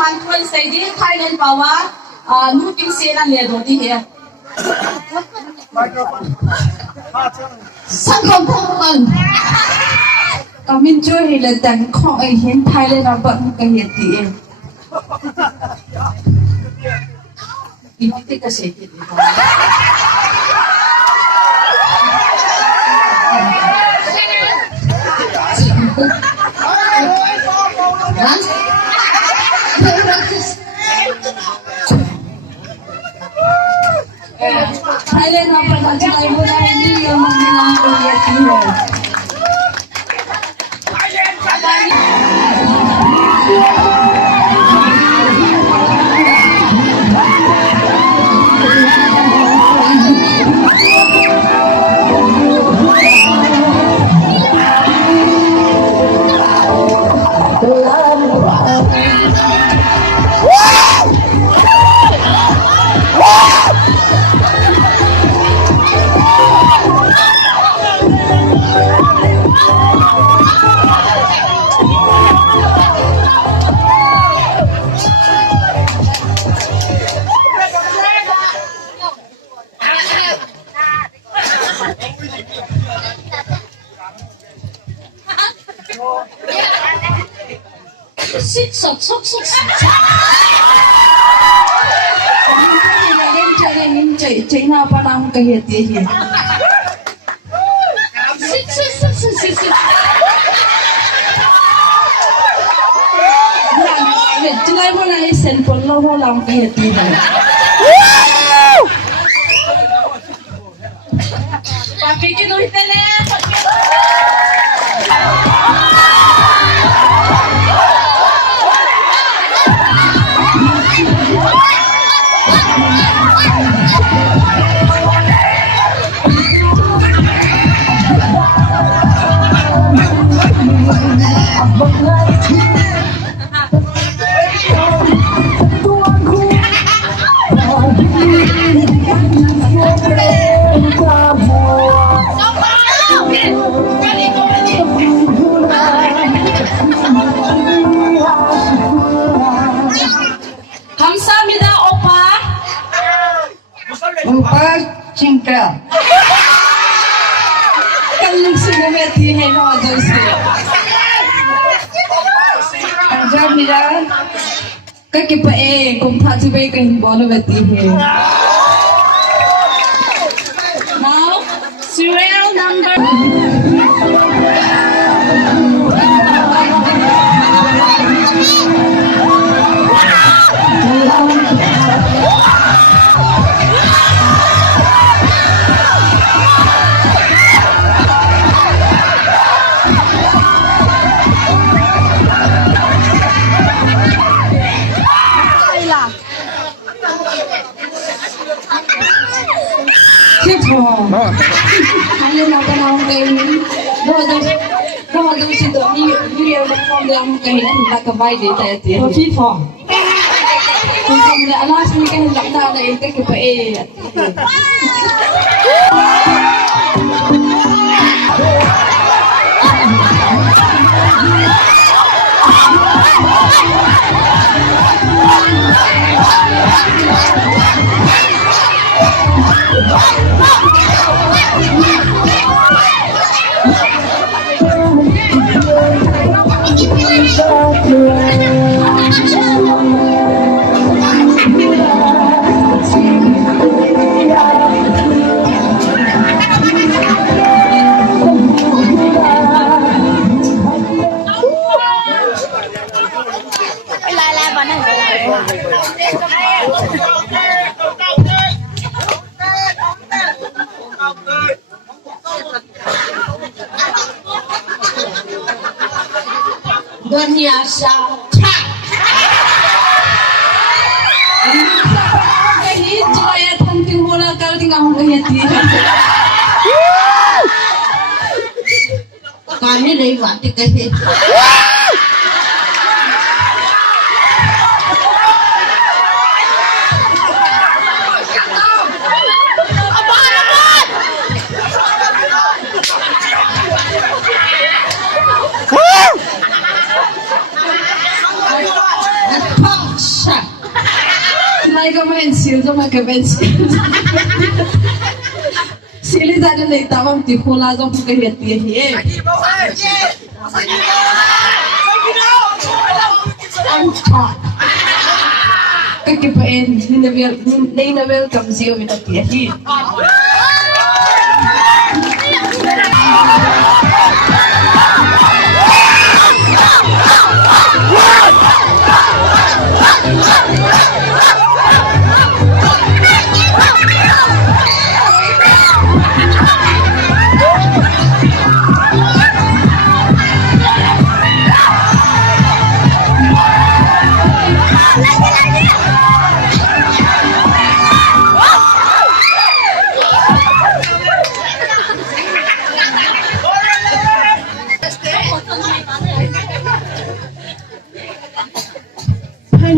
Hantuan say di Thailand bawa looting sena le do di he. Sangkong thang Kamin joy hila dan kong ay hin Thailand abang kahiti eh. Hindi kasi Thailand abang at sila mo na hindi yung mga kahiti eh. Sok. Chạy nào pa lang kahiti eh. Sik. Sila mo na cellphone lo mo lang kahiti eh. Pakikinuhit na na. 감사합니다, 오빠. Opa, cinta. Kalung sinumeti hai no adosi. Anja mira. Kakipa kung thajube kahin bolo beti hai. Now, serial number. Halo na pa na kayo. Bahado si do ni video na phone lang kayo na nakabay dito ati. FIFA. Kung kami alas ni kayo lakta na ito kipa Dunia sa kahit jaya thanking mo na karo ting akong kahiti. kami na iwati kasi. Sa. Lại có mấy xíu cho mà cái bên xíu. Xíu đi ra đây tao không thì khô la trong cái hiện tiền gì. Anh chọn. Cái bên nên là vel cầm xíu mình đặt tiền gì.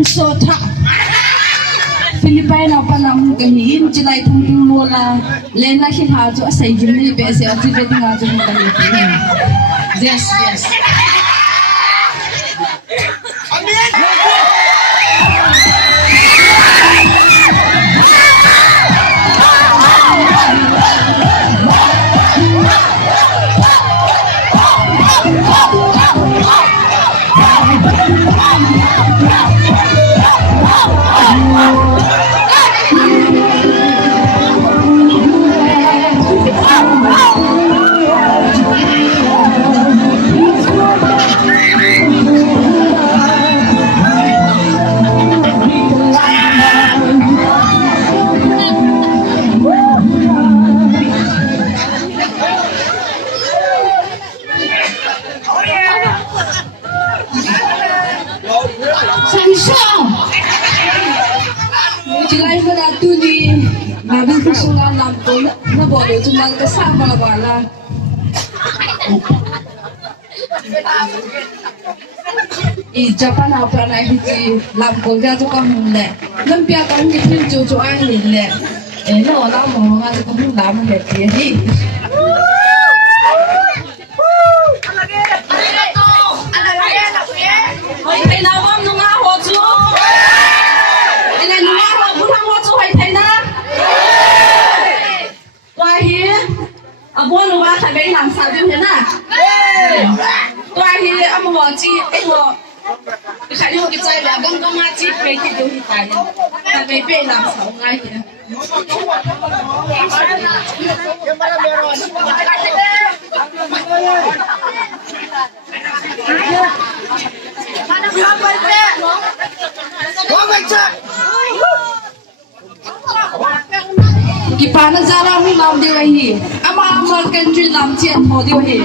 So thắc Philippines apa nam kahiin chilai thung mo la lena khi ha cho sai jim ni be se ati be tinga cho mo kahi Yes, yes. chilai mo na tu ni nabi kusungan lam ko na bodo tumal ka sa mga bala Japan apa na hiti lam ko ga to ka hunle nam pia ka hunle pin jo jo ai le no la mo nga to ka hun lam le ti hi Hoy thầy nào mong nung ao hồ chú. Cái này nung ao hồ cũng thang hồ chú hoy thầy na. Toa hi. À bố nung ao thầy bé làm sao chứ thế na. Toa hi âm hồ chi cái hồ. Cái khải hồ cái chơi là găng găng ma chi bé thì đúng phải. Thầy bé bé làm sao ngay thế. Kipana zara hu lam de hi ama amal country lam chen ho de hi